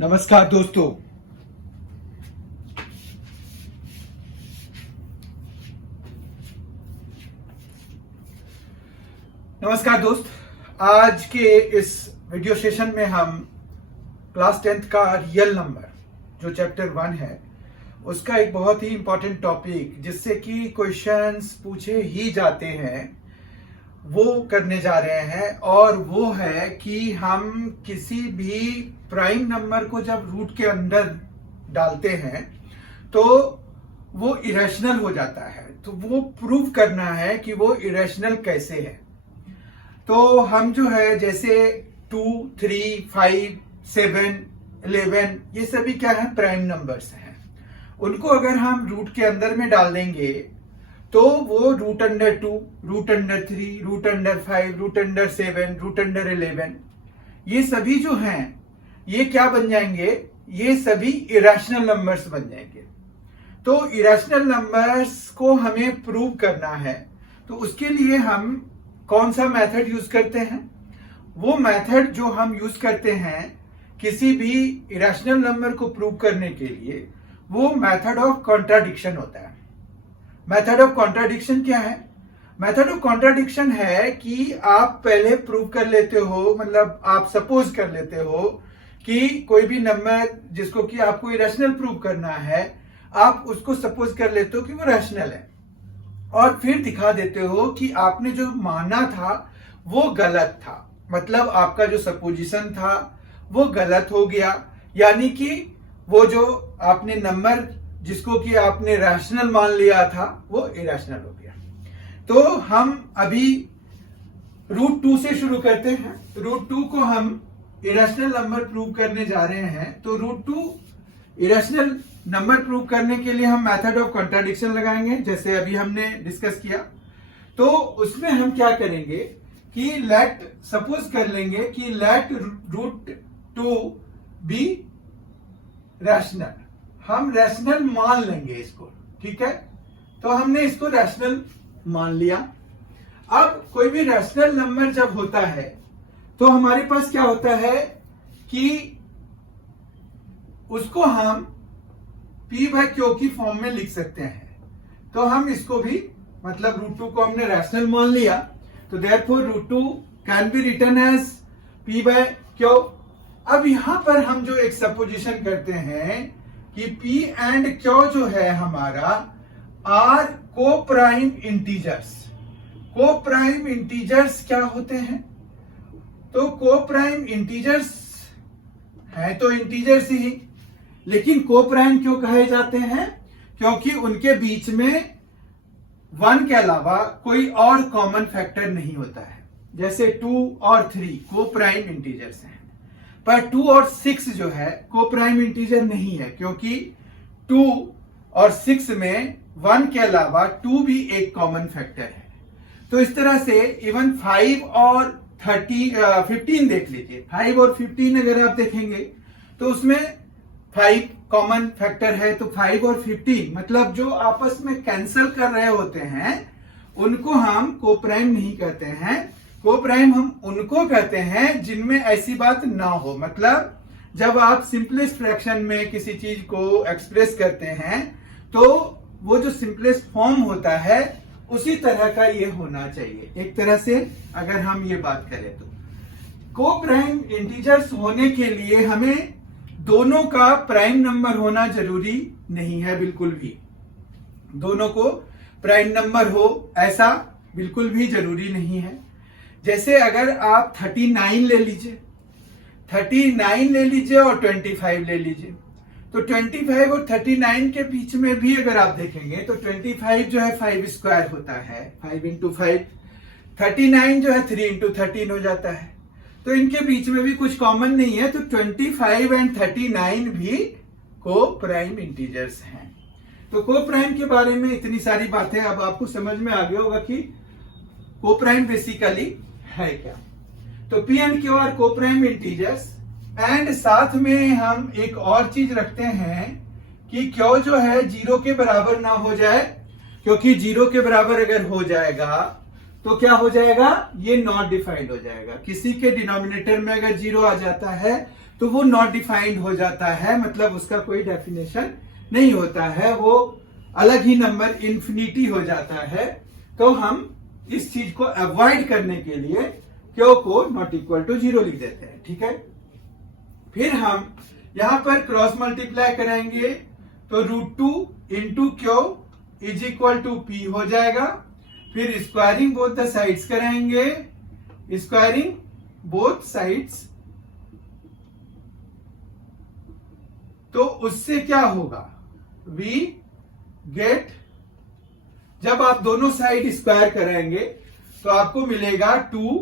नमस्कार दोस्तों। नमस्कार दोस्त, आज के इस वीडियो सेशन में हम क्लास 10th का रियल नंबर जो चैप्टर 1 है उसका एक बहुत ही इंपॉर्टेंट टॉपिक जिससे कि क्वेश्चंस पूछे ही जाते हैं वो करने जा रहे हैं। और वो है कि हम किसी भी प्राइम नंबर को जब रूट के अंदर डालते हैं तो वो इरेशनल हो जाता है। तो वो प्रूव करना है कि वो इरेशनल कैसे है। तो हम जो है जैसे 2, 3, 5, 7, 11 ये सभी क्या है, प्राइम नंबर्स हैं। उनको अगर हम रूट के अंदर में डाल देंगे तो वो root under 2, root under 3, root under 5, root under 7, root under 11 ये सभी जो हैं ये क्या बन जाएंगे, ये सभी इरेशनल नंबर्स बन जाएंगे। तो इरेशनल नंबर्स को हमें प्रूव करना है। तो उसके लिए हम कौन सा मेथड यूज करते हैं? वो मेथड जो हम यूज करते हैं किसी भी इरेशनल नंबर को प्रूव करने के लिए वो मेथड ऑफ कॉन्ट्राडिक्शन होता है। मेथड ऑफ कॉन्ट्राडिक्शन क्या है? मेथड ऑफ कॉन्ट्राडिक्शन है कि आप पहले प्रूव कर लेते हो, मतलब आप सपोज कर लेते हो कि कोई भी नंबर जिसको कि आपको इरेशनल प्रूव करना है, आप उसको सपोज कर लेते हो कि वो रैशनल है और फिर दिखा देते हो कि आपने जो माना था वो गलत था। मतलब आपका जो सपोजिशन था वो गलत हो गया, यानी कि वो जो आपने नंबर जिसको कि आपने रैशनल मान लिया था वो इरेशनल हो गया। तो हम अभी रूट 2 से शुरू करते हैं। रूट 2 को हम इरेशनल नंबर प्रूव करने जा रहे हैं। तो रूट 2 इरेशनल नंबर प्रूव करने के लिए हम मेथड ऑफ कॉन्ट्राडिक्शन लगाएंगे, जैसे अभी हमने डिस्कस किया। तो उसमें हम क्या करेंगे कि लेट सपोज कर लेंगे कि लेट रूट 2 बी रैशनल। हम रैशनल मान लेंगे इसको, ठीक है। तो हमने इसको रैशनल मान लिया। अब कोई भी रैशनल नंबर जब होता है तो हमारे पास क्या होता है कि उसको हम p/q की फॉर्म में लिख सकते हैं। तो हम इसको भी, मतलब रूट 2 को हमने रैशनल मान लिया, तो therefore root 2 can be written as p/q। अब यहां पर हम जो एक सपोजिशन करते हैं कि p एंड q जो है हमारा आर को प्राइम इंटीजर्स। को प्राइम इंटीजर्स क्या होते हैं? तो को प्राइम इंटीजर्स है तो इंटीजर्स ही, लेकिन को प्राइम क्यों कहे जाते हैं? क्योंकि उनके बीच में 1 के अलावा कोई और कॉमन फैक्टर नहीं होता है। जैसे 2 और 3 को प्राइम इंटीजर्स हैं, पर 2 और 6 जो है को प्राइम इंटीजर नहीं है, क्योंकि 2 और 6 में 1 के अलावा 2 भी एक कॉमन फैक्टर है। तो इस तरह से इवन 5 और 15 देख लीजिए। 5 और 15 अगर आप देखेंगे तो उसमें 5 कॉमन फैक्टर है। तो 5 और 15 मतलब जो आपस में कैंसिल कर रहे होते हैं उनको हम को प्राइम नहीं कहते हैं। को प्राइम हम उनको कहते हैं जिनमें ऐसी बात ना हो। मतलब जब आप सिंपलेस्ट फ्रैक्शन में किसी चीज को एक्सप्रेस करते हैं तो वो जो सिंपलेस्ट फॉर्म होता है उसी तरह का ये होना चाहिए। एक तरह से अगर हम ये बात करें तो को प्राइम इंटीजर्स होने के लिए हमें दोनों का प्राइम नंबर होना जरूरी नहीं है, बिल्कुल भी। दोनों को प्राइम नंबर हो ऐसा बिल्कुल भी जरूरी नहीं है। जैसे अगर आप 39 ले लीजिए, 39 ले लीजिए और 25 ले लीजिए, तो 25 और 39 के बीच में भी अगर आप देखेंगे तो 25 जो है 5 स्क्वायर होता है, 5 इंटू 5। 39 जो है 3 इंटू 13 हो जाता है। तो इनके बीच में भी कुछ कॉमन नहीं है। तो 25 एंड 39 भी को प्राइम इंटीजर्स हैं। तो को प्राइम के बारे में इतनी सारी बातें अब आपको समझ में आ गया होगा कि को प्राइम बेसिकली है क्या। तो p एंड q आर को प्राइम इंटीजर्स। एंड साथ में हम एक और चीज रखते हैं कि q जो है 0 के बराबर ना हो जाए, क्योंकि 0 के बराबर अगर हो जाएगा तो क्या हो जाएगा, ये नॉट डिफाइंड हो जाएगा। किसी के डिनोमिनेटर में अगर 0 आ जाता है तो वो नॉट डिफाइंड हो जाता है, मतलब उसका कोई डेफिनेशन नहीं होता है, वो अलग ही नंबर इंफिनिटी हो जाता है। तो हम इस चीज को अवॉइड करने के लिए क्यू को नॉट इक्वल टू 0 लिख देते हैं, ठीक है। फिर हम यहां पर क्रॉस मल्टीप्लाई करेंगे तो √2 into q is equal to p हो जाएगा। फिर स्क्वायरिंग बोथ द साइड्स करेंगे, स्क्वायरिंग बोथ साइड्स, तो उससे क्या होगा, वी गेट, जब आप दोनों साइड स्क्वायर करेंगे तो आपको मिलेगा 2,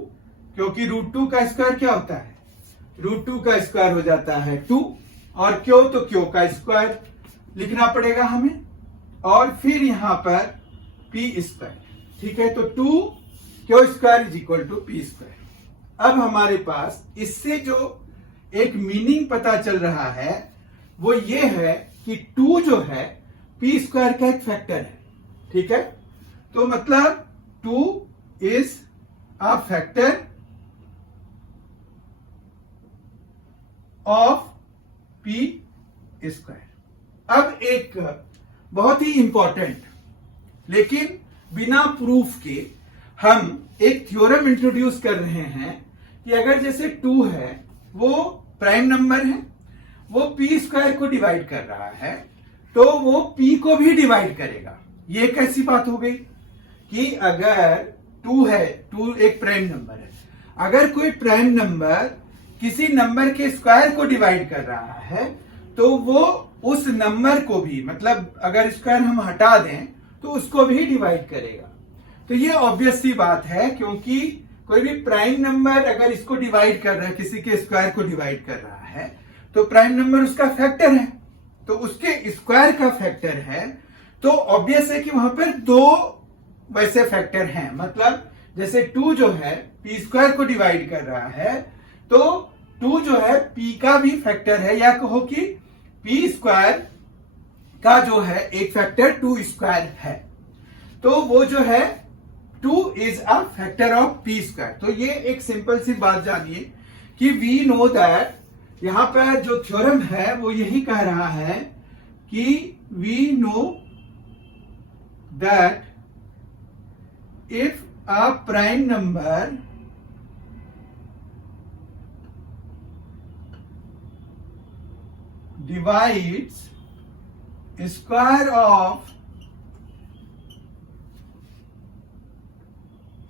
क्योंकि √2 का स्क्वायर क्या होता है, √2 का स्क्वायर हो जाता है 2, और क्यू तो क्यू का स्क्वायर लिखना पड़ेगा हमें, और फिर यहां पर पी स्क्वायर, ठीक है। तो 2 q square is equal to p square. अब हमारे पास इससे जो एक मीनिंग पता चल रहा है वो ये है कि 2 जो है पी स्क्वायर का एक फैक्टर है, ठीक है। तो मतलब 2 is a factor of P square. अब एक बहुत ही इंपॉर्टेंट लेकिन बिना प्रूफ के हम एक थ्योरम इंट्रोड्यूस कर रहे हैं कि अगर जैसे 2 है वो प्राइम नंबर है, वो पी स्क्वायर को डिवाइड कर रहा है, तो वो पी को भी डिवाइड करेगा। ये कैसी बात हो गई कि अगर 2 है, 2 एक प्राइम नंबर है, अगर कोई प्राइम नंबर किसी नंबर के स्क्वायर को डिवाइड कर रहा है तो वो उस नंबर को भी, मतलब अगर स्क्वायर हम हटा दें तो उसको भी डिवाइड करेगा। तो ये ऑब्वियस सी बात है, क्योंकि कोई भी प्राइम नंबर अगर इसको डिवाइड कर रहा है, किसी के स्क्वायर को डिवाइड कर रहा है, तो प्राइम नंबर उसका फैक्टर है, तो उसके स्क्वायर का फैक्टर है, तो ऑब्वियस है कि वहां पर 2 वैसे फैक्टर हैं। मतलब जैसे 2 जो है पी स्क्वायर को डिवाइड कर रहा है, तो 2 जो है पी का भी फैक्टर है, या कहो कि पी स्क्वायर का जो है एक फैक्टर 2 स्क्वायर है, तो वो जो है 2 is a factor of P square. तो ये एक सिंपल सी बात जानिए कि वी नो दैट, यहां पर जो थ्योरम है वो यही कह रहा है कि we know that if a prime number divides square of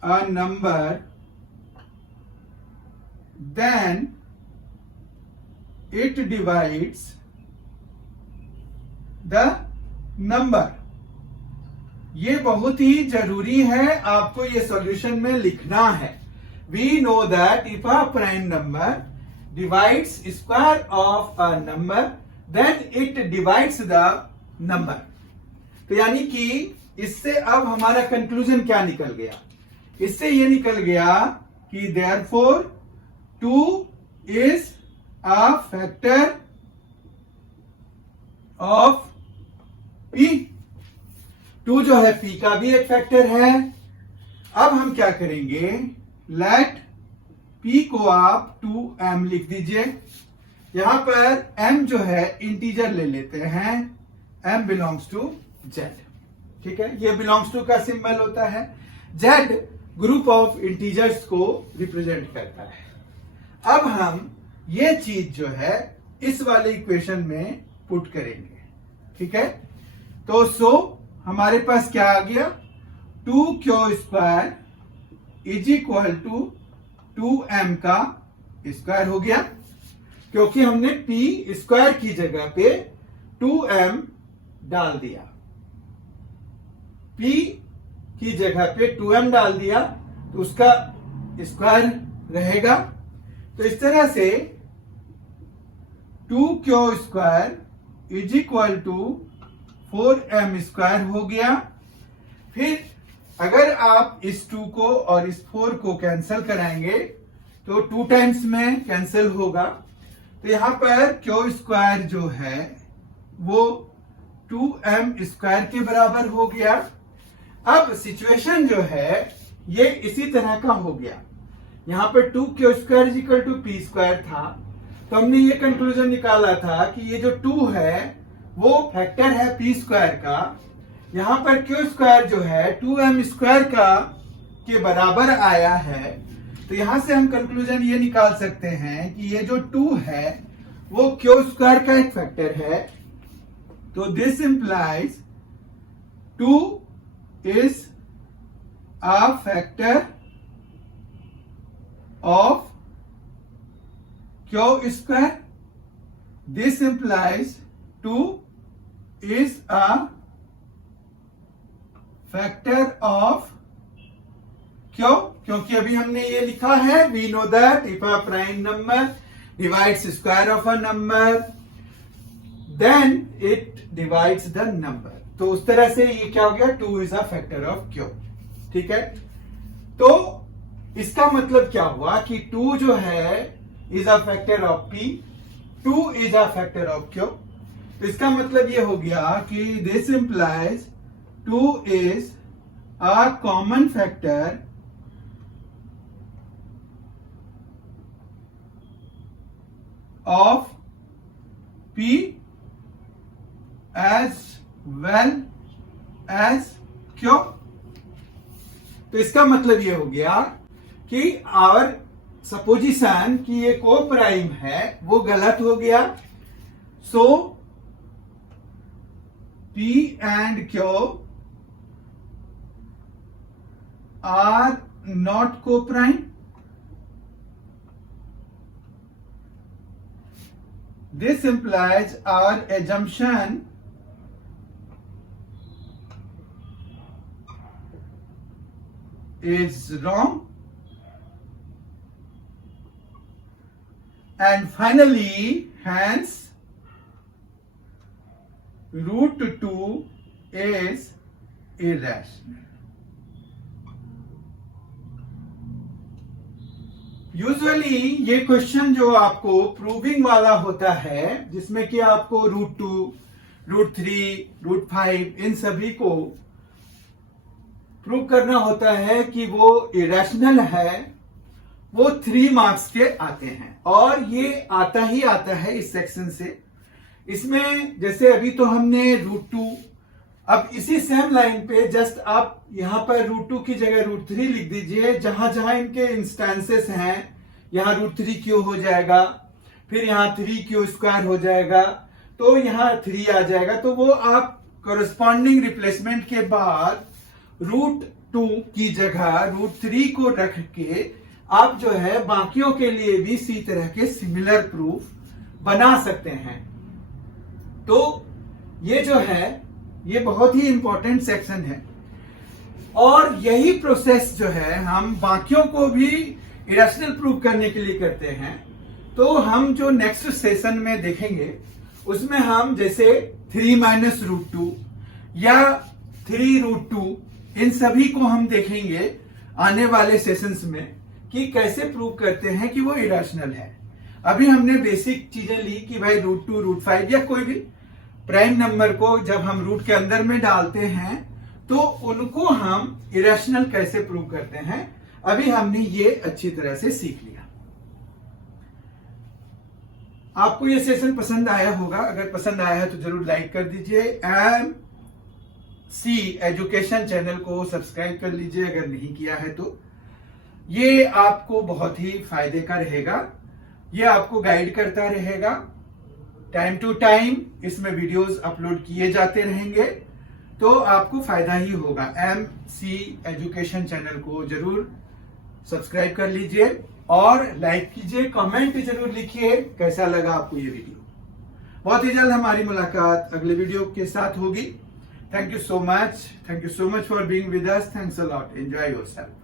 a number, then it divides the number। ये बहुत ही जरूरी है, आपको ये सॉल्यूशन में लिखना है। We know that if a prime number divides square of a number, then it divides the number। तो यानी कि इससे अब हमारा कंक्लूजन क्या निकल गया, इससे ये निकल गया कि therefore 2 is a factor of p। 2 जो है p का भी एक फैक्टर है। अब हम क्या करेंगे, लेट p को आप 2m लिख दीजिए। यहां पर m जो है इंटीजर ले लेते हैं, m बिलोंग्स टू z, ठीक है। ये बिलोंग्स टू का सिंबल होता है, z ग्रुप ऑफ इंटीजर्स को रिप्रेजेंट करता है। अब हम ये चीज जो है इस वाले इक्वेशन में पुट करेंगे, ठीक है। तो हमारे पास क्या आ गया, 2q square is equal to 2m का स्क्वायर हो गया, क्योंकि हमने p स्क्वायर की जगह पे 2m डाल दिया, p की जगह पे 2m डाल दिया तो उसका स्क्वायर रहेगा। तो इस तरह से 2q square is equal to 4m square हो गया। फिर अगर आप इस 2 को और इस 4 को कैंसिल कराएंगे तो 2 टाइम्स में कैंसिल होगा, तो यहां पर q स्क्वायर जो है वो 2m स्क्वायर के बराबर हो गया। अब सिचुएशन जो है ये इसी तरह का हो गया, यहां पर 2q square is equal to p square था, तो हमने ये कंक्लूजन निकाला था कि ये जो 2 है वो फैक्टर है p स्क्वायर का। यहां पर q स्क्वायर जो है 2m स्क्वायर का के बराबर आया है। तो यहां से हम कंक्लूजन ये निकाल सकते हैं कि ये जो 2 है वो q स्क्वायर का एक फैक्टर है। तो this implies 2 is a factor of q square. This implies 2 is a factor of q, क्योंकि अभी हमने ये लिखा है we know that if a prime number divides square of a number then it divides the number. तो उस तरह से ये क्या हो गया 2 is a factor of q। ठीक है, तो इसका मतलब क्या हुआ कि 2 जो है is a factor of p, 2 is a factor of q। तो इसका मतलब ये हो गया कि this implies 2 is a common factor of p as well as q। तो इसका मतलब ये हो गया कि our सपोजिशन कि ये को प्राइम है वो गलत हो गया। So P and Q are not co prime. This implies our assumption is wrong. And finally, hence, root 2 is irrational. Usually ये क्वेश्चन जो आपको प्रूविंग वाला होता है जिसमें कि आपको रूट 2, रूट 3, रूट 5 इन सभी को प्रूव करना होता है कि वो इरेशनल है, वो 3 मार्क्स के आते हैं और ये आता ही आता है इस सेक्शन से। इसमें जैसे अभी तो हमने रूट 2, अब इसी सेम लाइन पे जस्ट आप यहां पर रूट 2 की जगह रूट 3 लिख दीजिए। जहां जहां इनके इंस्टेंसेस हैं यहां रूट 3 क्यू हो जाएगा, फिर यहां 3 क्यू स्क्वायर हो जाएगा, तो यहां 3 आ जाएगा। तो वो आप कोरस्पॉन्डिंग रिप्लेसमेंट के बाद रूट 2 की जगह रूट 3 को रख के आप जो है बाकियों के लिए भी इसी तरह के सिमिलर प्रूफ बना सकते हैं। तो ये जो है ये बहुत ही इंपॉर्टेंट सेक्शन है और यही प्रोसेस जो है हम बाकियों को भी इरेशनल प्रूफ करने के लिए करते हैं। तो हम जो नेक्स्ट सेशन में देखेंगे उसमें हम जैसे 3 माइनस रूट 2 या 3 रूट 2 इन सभी को हम देखेंगे आने वाले सेशंस में कि कैसे प्रूव करते हैं कि वो इरेशनल है। अभी हमने बेसिक चीजें ली कि भाई रूट 2, रूट 5 या कोई भी प्राइम नंबर को जब हम रूट के अंदर में डालते हैं तो उनको हम इरेशनल कैसे प्रूव करते हैं, अभी हमने ये अच्छी तरह से सीख लिया। आपको ये सेशन पसंद आया होगा, अगर पसंद आया है तो जरूर लाइक कर दीजिए। MC एजुकेशन चैनल को सब्सक्राइब कर लीजिए अगर नहीं किया है तो। ये आपको बहुत ही फायदे का रहेगा, ये आपको गाइड करता रहेगा। टाइम टू टाइम इसमें वीडियोस अपलोड किए जाते रहेंगे तो आपको फायदा ही होगा। MC एजुकेशन चैनल को जरूर सब्सक्राइब कर लीजिए और लाइक कीजिए, कमेंट जरूर लिखिए कैसा लगा आपको ये वीडियो। बहुत ही जल्द हमारी मुलाकात अगले वीडियो के साथ होगी। Thank you so much for being with us. Thanks a lot. Enjoy yourself.